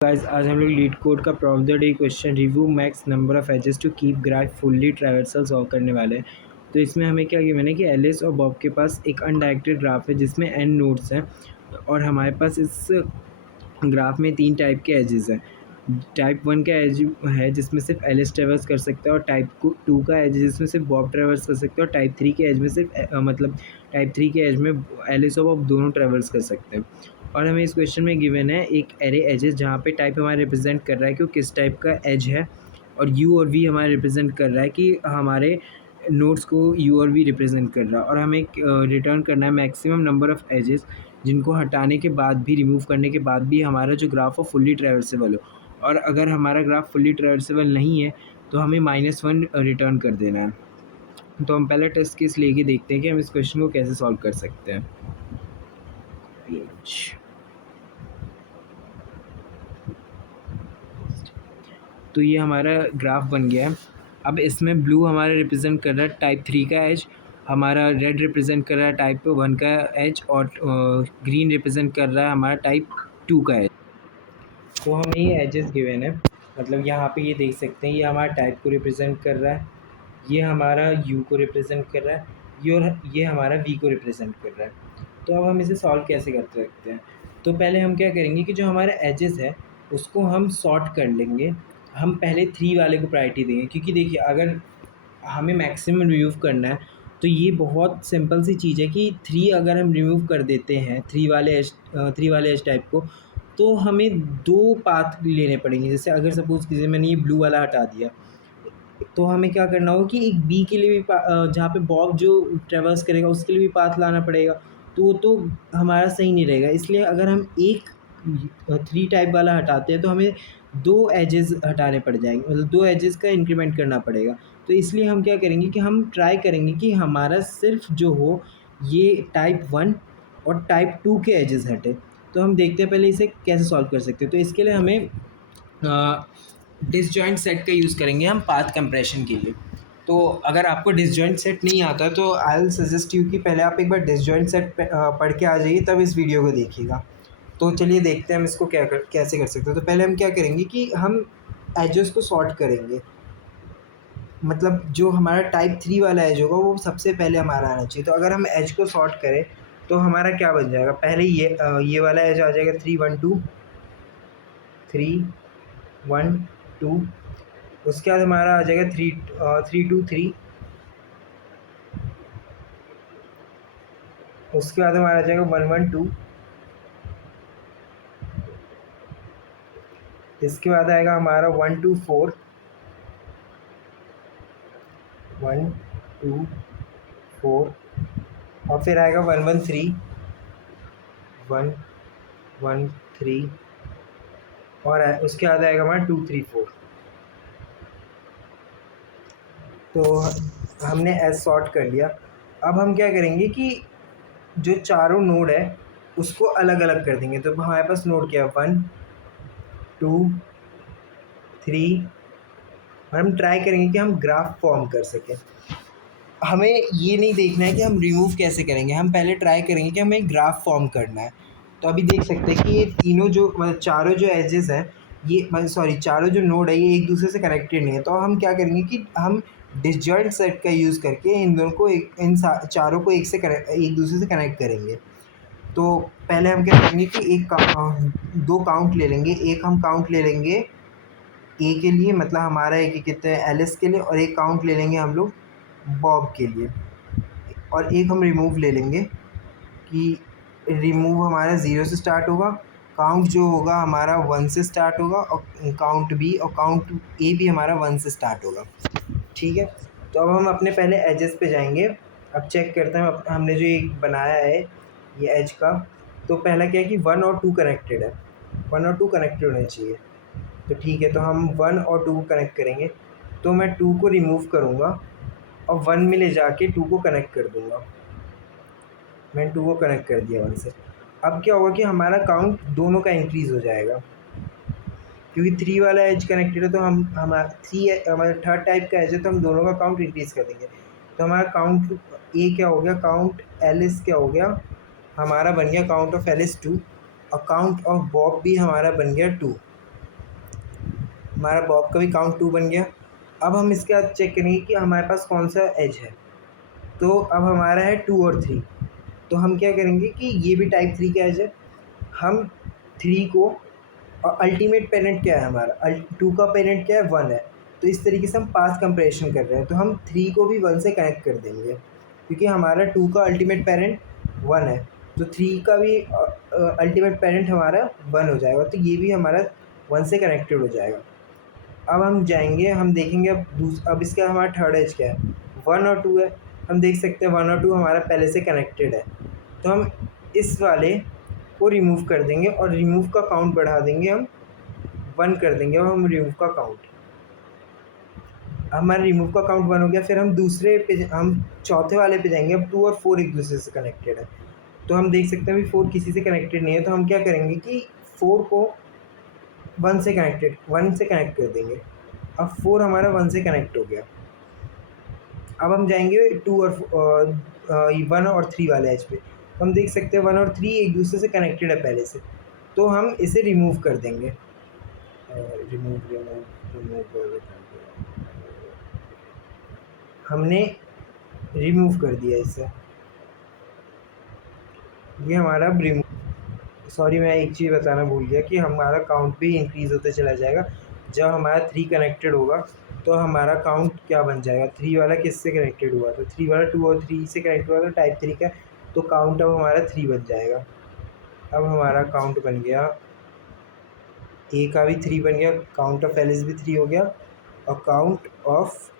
Guys आज हम लोग लीड कोड का problem the day question review max number of edges to keep graph fully traversal solve करने वाले हैं। तो इसमें हमें क्या गिवन है कि एलिस और बॉब के पास एक अनडायरेक्टेड ग्राफ है जिसमें एन नोड्स हैं और हमारे पास इस ग्राफ में 3 टाइप के एजेस हैं। टाइप 1 का एज है जिसमें सिर्फ एलिस ट्रैवर्स कर सकता है और टाइप 2 का एज जिसमें सिर्फ बॉब ट्रैवर्स कर सकता है और टाइप 3 के एज में सिर्फ मतलब टाइप 3 के एज में एलिस और बॉब दोनों ट्रैवर्स कर सकते हैं। और हमें इस क्वेश्चन में गिवन है एक एरे एजेस जहाँ पे टाइप हमारा रिप्रेजेंट कर रहा है कि वो किस टाइप का एज है और यू और वी हमारा रिप्रेजेंट कर रहा है कि हमारे नोट्स को यू और वी रिप्रेजेंट कर रहा है। और हमें रिटर्न करना है मैक्सिमम नंबर ऑफ एजेस जिनको हटाने के बाद भी रिमूव करने के बाद भी हमारा जो ग्राफ हो फुल्ली ट्रैवर्सेबल हो। और अगर हमारा ग्राफ फुल्ली ट्रैवर्सेबल नहीं है तो हमें -1 रिटर्न कर देना है। तो हम पहले टेस्ट केस लेके देखते हैं कि हम इस क्वेश्चन को कैसे सॉल्व कर सकते हैं। तो ये हमारा ग्राफ बन गया है। अब इसमें ब्लू हमारा रिप्रेजेंट कर रहा है टाइप 3 का एज, हमारा रेड रिप्रेजेंट कर रहा है टाइप 1 का एज और ग्रीन रिप्रेजेंट कर रहा है हमारा टाइप 2 का एज। तो हमें ये एजेस गिवन है, मतलब यहाँ पे ये देख सकते हैं ये हमारा टाइप को रिप्रेजेंट कर रहा है, ये हमारा यू को रिप्रेजेंट कर रहा है, ये हमारा वी को रिप्रेजेंट कर रहा है। तो अब हम इसे सॉल्व कैसे कर सकते हैं। तो पहले हम क्या करेंगे कि जो हमारा एजेस है उसको हम सॉर्ट कर लेंगे। हम पहले 3 वाले को प्रायोरिटी देंगे क्योंकि देखिए अगर हमें मैक्सिमम रिमूव करना है तो ये बहुत सिंपल सी चीज़ है कि 3 अगर हम रिमूव कर देते हैं 3 वाले एज टाइप को, तो हमें 2 पाथ लेने पड़ेंगे। जैसे अगर सपोज़ कीजिए मैंने ये ब्लू वाला हटा दिया, तो हमें क्या करना होगा कि एक बी के लिए भी जहाँ पे बॉब जो ट्रैवर्स करेगा उसके लिए भी पाथ लाना पड़ेगा, तो वो तो हमारा सही नहीं रहेगा। इसलिए अगर हम एक 3 टाइप वाला हटाते हैं तो हमें 2 एजेस हटाने पड़ जाएंगे, मतलब 2 एजेस का इंक्रीमेंट करना पड़ेगा। तो इसलिए हम क्या करेंगे कि हम ट्राई करेंगे कि हमारा सिर्फ जो हो ये टाइप 1 और टाइप 2 के एजेस हटे। तो हम देखते हैं पहले इसे कैसे सॉल्व कर सकते हैं। तो इसके लिए हमें डिसजॉइंट सेट का यूज़ करेंगे हम पाथ कंप्रेशन के लिए। तो अगर आपको डिसजॉइंट सेट नहीं आता तो आई विल सजेस्ट यू कि पहले आप एक बार डिसजॉइंट सेट पढ़ के आ जाइए तब इस वीडियो को देखिएगा। तो चलिए देखते हैं हम इसको कैसे कर सकते हैं। तो पहले हम क्या करेंगे कि हम एजेस को सॉर्ट करेंगे, मतलब जो हमारा टाइप 3 वाला एज होगा वो सबसे पहले हमारा आना चाहिए। तो अगर हम एज को सॉर्ट करें तो हमारा क्या बन जाएगा, पहले ये वाला एज आ जाएगा 3 1 2 3 1 2। उसके बाद हमारा आ जाएगा 3 2 3। उसके बाद हमारा आ जाएगा 1 1 2। इसके बाद आएगा हमारा 1 2 4 1 2 4। और फिर आएगा 1 1 3 1 1 3। और उसके बाद आएगा हमारा 2 3 4। तो हमने एस सॉर्ट कर लिया। अब हम क्या करेंगे कि जो चारों नोड है उसको अलग अलग कर देंगे। तो हमारे पास नोड क्या है 1 2 3। और हम ट्राई करेंगे कि हम ग्राफ फॉर्म कर सकें। हमें ये नहीं देखना है कि हम रिमूव कैसे करेंगे, हम पहले ट्राई करेंगे कि हमें ग्राफ फॉर्म करना है। तो अभी देख सकते हैं कि ये तीनों जो मतलब चारों जो एजेस हैं ये मतलब सॉरी चारों जो नोड है ये एक दूसरे से कनेक्टेड नहीं है। तो हम क्या करेंगे कि हम डिसजॉइंट सेट का यूज़ करके इन दोनों को चारों को एक दूसरे से कनेक्ट करेंगे। तो पहले हम क्या करेंगे कि दो काउंट ले लेंगे। एक हम काउंट ले लेंगे ए के लिए, मतलब हमारा है कि कितने एलिस के लिए, और एक काउंट ले लेंगे हम लोग बॉब के लिए। और एक हम रिमूव ले लेंगे कि रिमूव हमारा 0 से स्टार्ट होगा, काउंट जो होगा हमारा 1 से स्टार्ट होगा, और काउंट बी और काउंट ए भी हमारा 1 से स्टार्ट होगा। ठीक है। तो अब हम अपने पहले एजेस पे जाएंगे। अब चेक करते हैं हमने जो एक बनाया है ये एज का। तो पहला क्या है कि 1 और 2 कनेक्टेड है, 1 और 2 कनेक्टेड होने चाहिए। तो ठीक है, तो हम 1 और 2 को कनेक्ट करेंगे। तो मैं 2 को रिमूव करूँगा और 1 में ले जाके 2 को कनेक्ट कर दूँगा। मैंने 2 को कनेक्ट कर दिया 1 से। अब क्या होगा कि हमारा काउंट दोनों का इंक्रीज़ हो जाएगा, क्योंकि 3 वाला एज कनेक्टेड है। तो हमारा थर्ड टाइप का एज है तो हम दोनों का काउंट इंक्रीज़ कर देंगे। तो हमारा काउंट ए क्या हो गया, काउंट एलिस क्या हो गया, हमारा बन गया काउंट ऑफ एलिस 2, और काउंट ऑफ बॉब भी हमारा बन गया 2। हमारा बॉब का भी काउंट 2 बन गया। अब हम इसके बाद चेक करेंगे कि हमारे पास कौन सा एज है। तो अब हमारा है 2 और 3। तो हम क्या करेंगे कि ये भी टाइप 3 का एज है। हम 3 को, और अल्टीमेट पेरेंट क्या है हमारा, 2 का पेरेंट क्या है, 1 है। तो इस तरीके से हम पास कंपैरिजन कर रहे हैं, तो हम 3 को भी 1 से कनेक्ट कर देंगे, क्योंकि हमारा 2 का अल्टीमेट पेरेंट 1 है। तो 3 का भी अल्टीमेट पेरेंट हमारा 1 हो जाएगा, तो ये भी हमारा 1 से कनेक्टेड हो जाएगा। अब हम जाएंगे, हम देखेंगे अब इसका हमारा थर्ड एज क्या है, 1 और 2 है। हम देख सकते हैं 1 और 2 हमारा पहले से कनेक्टेड है, तो हम इस वाले को रिमूव कर देंगे और रिमूव का काउंट बढ़ा देंगे, हम 1 कर देंगे। और हम रिमूव का काउंट, हमारा रिमूव का काउंट 1 हो गया। फिर हम दूसरे पे, हम चौथे वाले पे जाएंगे। अब 2 और 4 एक दूसरे से कनेक्टेड है, तो हम देख सकते हैं अभी 4 किसी से कनेक्टेड नहीं है, तो हम क्या करेंगे कि 4 को 1 से कनेक्ट कर देंगे। अब 4 हमारा 1 से कनेक्ट हो गया। अब हम जाएंगे 2 और 1 और 3 वाले एज पे, तो हम देख सकते हैं 1 और 3 एक दूसरे से कनेक्टेड है पहले से, तो हम इसे रिमूव कर देंगे। रिमूव रिमूव रिमूव हमने रिमूव कर दिया इसे, ये हमारा रिमूव। सॉरी, मैं एक चीज़ बताना भूल गया कि हमारा काउंट भी इंक्रीज़ होते चला जाएगा। जब हमारा 3 कनेक्टेड होगा तो हमारा काउंट क्या बन जाएगा, 3 वाला किससे कनेक्टेड हुआ, तो 3 वाला 2 और 3 से कनेक्ट हुआ, तो टाइप 3 का, तो काउंट अब हमारा 3 बन जाएगा। अब हमारा काउंट बन गया, ए का भी 3 बन गया, काउंट ऑफ एलिस भी 3 हो गया, और काउंट ऑफ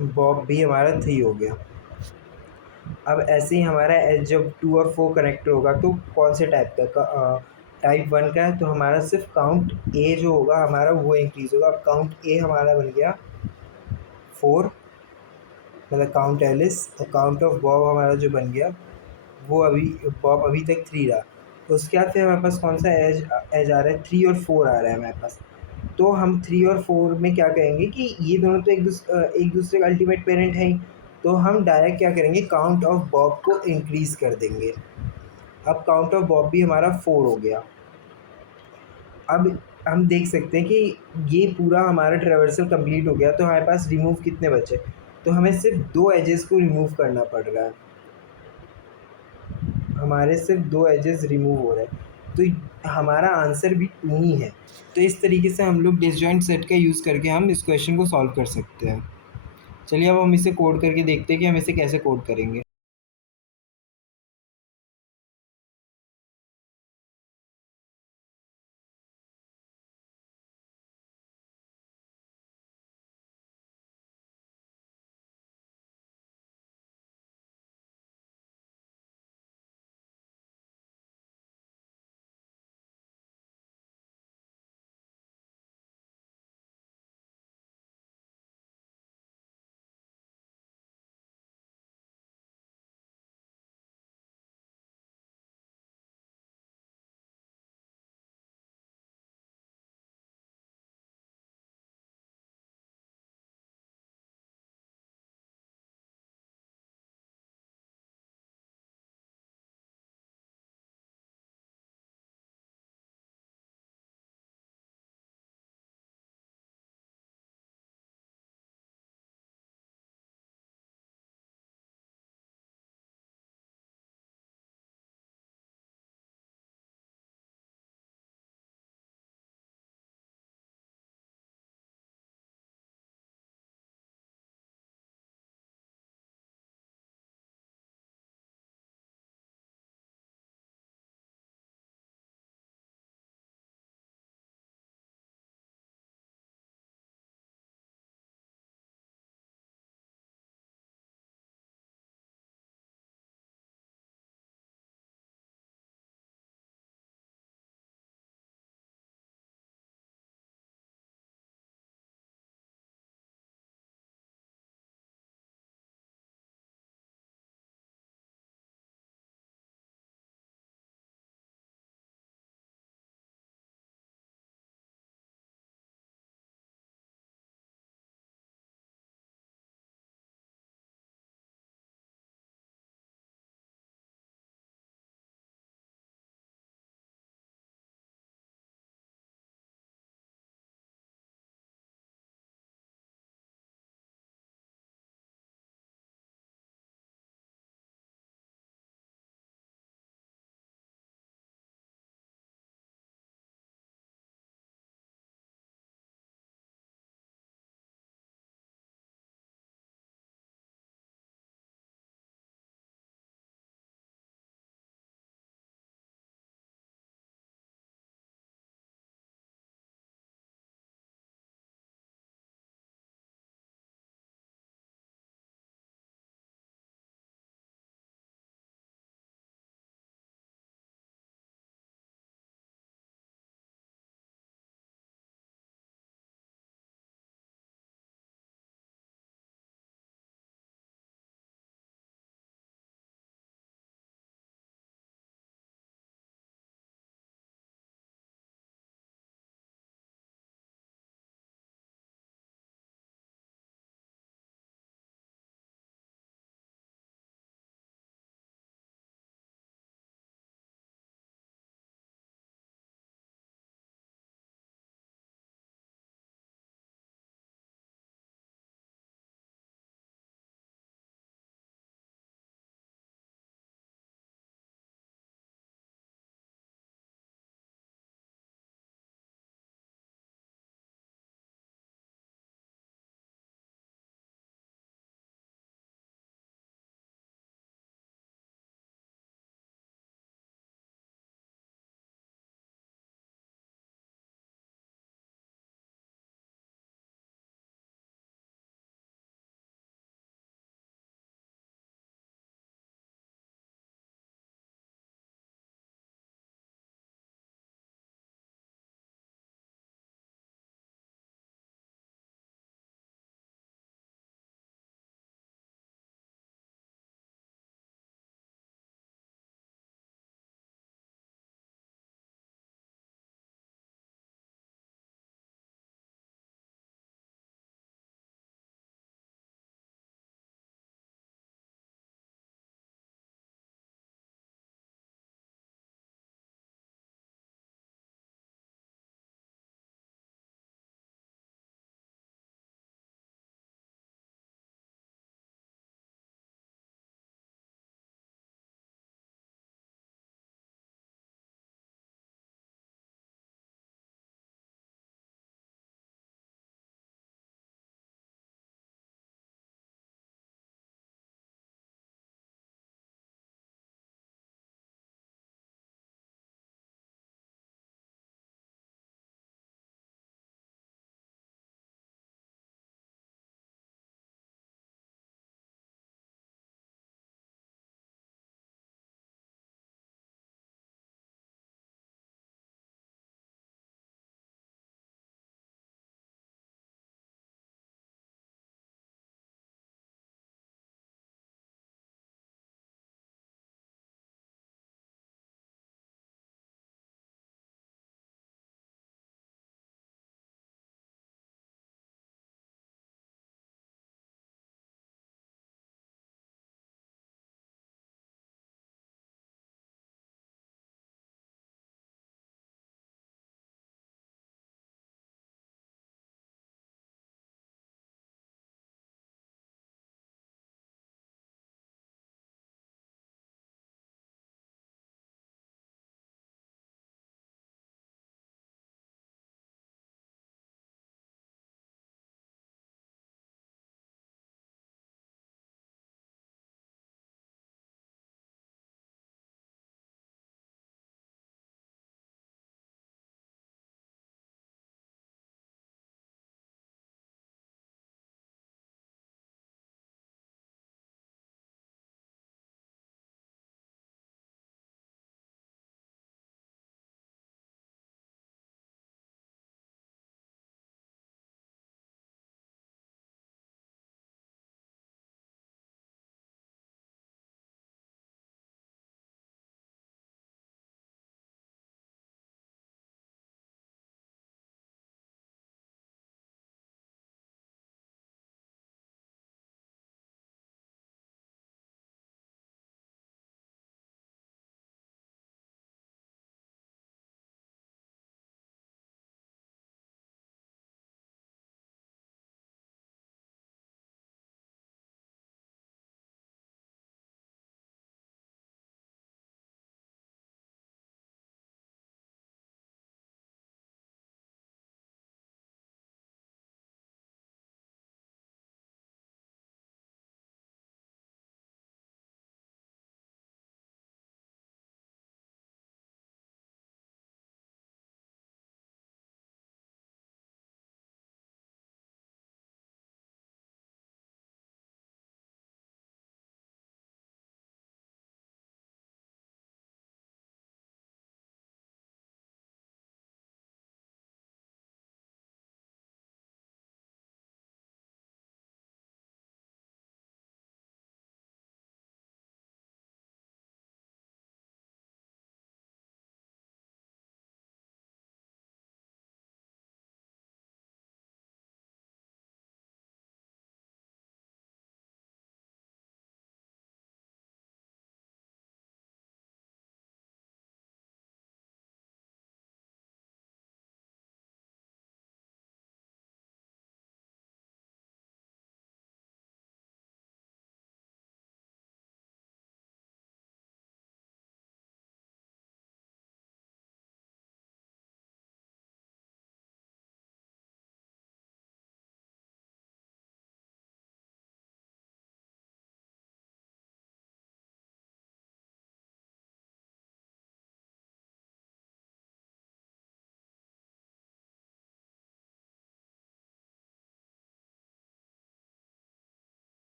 बॉब भी हमारा 3 हो गया। अब ऐसे ही हमारा एज जब 2 और 4 कनेक्ट होगा तो कौन से टाइप का, टाइप 1 का है, तो हमारा सिर्फ काउंट ए जो होगा हमारा वो इंक्रीज़ होगा। अब काउंट ए हमारा बन गया 4, मतलब काउंट एलिस, और काउंट ऑफ बॉब हमारा जो बन गया वो बॉब अभी तक 3 रहा। तो उसके बाद फिर हमारे पास कौन सा एज आ रहा है, 3 और 4 आ रहा है हमारे पास। तो हम 3 और 4 में क्या करेंगे कि ये दोनों तो एक दूसरे का अल्टीमेट पेरेंट है ही, तो हम डायरेक्ट क्या करेंगे, काउंट ऑफ बॉब को इंक्रीज़ कर देंगे। अब काउंट ऑफ बॉब भी हमारा 4 हो गया। अब हम देख सकते हैं कि ये पूरा हमारा ट्रैवर्सल कंप्लीट हो गया, तो हमारे पास रिमूव कितने बचे, तो हमें सिर्फ 2 एजेस को रिमूव करना पड़ रहा है। हमारे सिर्फ 2 एजेस रिमूव हो रहे हैं, तो हमारा आंसर भी 2 ही है। तो इस तरीके से हम लोग डिसजॉइंट सेट का यूज़ करके हम इस क्वेश्चन को सॉल्व कर सकते हैं। चलिए अब हम इसे कोड करके देखते हैं कि हम इसे कैसे कोड करेंगे।